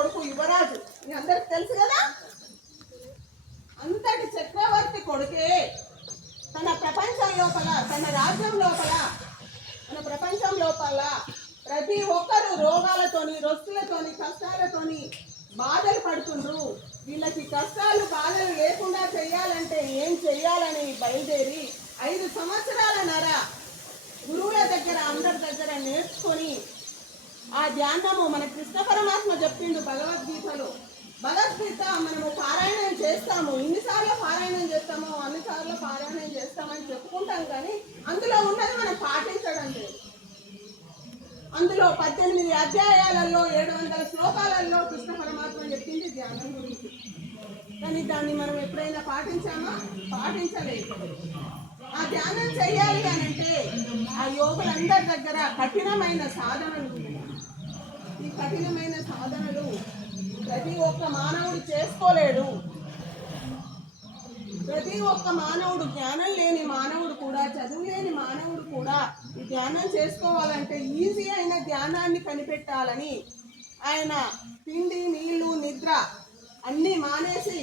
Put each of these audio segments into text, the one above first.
కొడుకు యువరాజు, మీ అందరికి తెలుసు కదా. అంతటి చక్రవర్తి కొడుకే తన ప్రపంచం లోపల, తన రాజ్యం లోపల, మన ప్రపంచం లోపల ప్రతి ఒక్కరు రోగాలతోని, రొస్తులతోని, కష్టాలతోని బాధలు పడుతుండ్రు. వీళ్ళకి కష్టాలు బాధలు లేకుండా చెయ్యాలంటే ఏం చెయ్యాలని బయలుదేరి 5 సంవత్సరాల నర గురువుల దగ్గర, అందరి దగ్గర నేర్చుకొని ఆ ధ్యానము మన కృష్ణ పరమాత్మ చెప్పిండు భగవద్గీతలో. భగవద్గీత మనము పారాయణం చేస్తాము, ఇన్నిసార్లు పారాయణం చేస్తాము, అన్నిసార్లు పారాయణం చేస్తామని చెప్పుకుంటాం, కానీ అందులో ఉన్నది మనం పాటించడం లేదు. అందులో 18 అధ్యాయాలలో 700 శ్లోకాలలో కృష్ణ పరమాత్మ చెప్పింది ధ్యానం గురించి. కానీ దాన్ని మనం ఎప్పుడైనా పాటించామా? పాటించలేదు. ఆ ధ్యానం చెయ్యాలి అని అంటే ఆ యోగులందరి దగ్గర కఠినమైన సాధనలు ఉన్నాయి. ఈ కఠినమైన సాధనలు ప్రతి ఒక్క మానవుడు చేసుకోలేడు. ప్రతి ఒక్క మానవుడు, జ్ఞానం లేని మానవుడు కూడా, చదువు లేని మానవుడు కూడా ఈ ధ్యానం చేసుకోవాలంటే ఈజీ అయిన ధ్యానాన్ని కనిపెట్టాలని ఆయన తిండి, నీళ్లు, నిద్ర అన్నీ మానేసి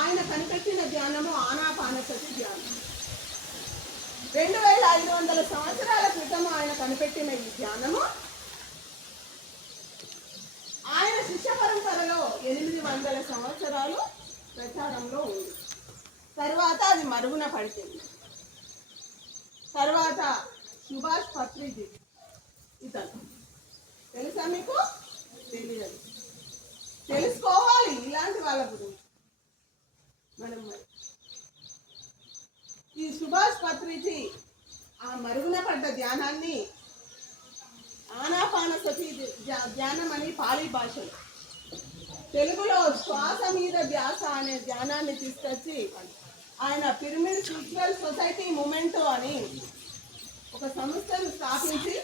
ఆయన కనిపెట్టిన ధ్యానము ఆనాపానసతి ధ్యానం. 2500 సంవత్సరాల క్రితం ఆయన కనిపెట్టిన ఈ ధ్యానము ఆయన శిష్య పరంపరలో 800 సంవత్సరాలు ప్రచారంలో ఉంది. తర్వాత అది మరుగున పడిపోయింది. తర్వాత సుభాష్ పత్రిజీ, ఇతను తెలుసా మీకు? తెలియదు. తెలుసుకోవాలి ఇలాంటి వాళ్ళ గురించి మనం. ఈ సుభాష్ పత్రిజీ ఆ మరుగున పడ్డ ధ్యానాన్ని ఆనాపానసతి ధ్యానం అని పాలీ భాషలో, తెలుగులో శ్వాస మీద ధ్యాస అనే ధ్యానాన్ని తీసుకొచ్చి ఆయన పిరమిడ్ స్పిరిచువల్ సొసైటీ మూమెంట్ అని ఒక సంస్థను స్థాపించి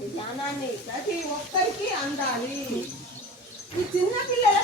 ఈ ధ్యానాన్ని ప్రతి ఒక్కరికి అందాలి. ఈ చిన్న పిల్లల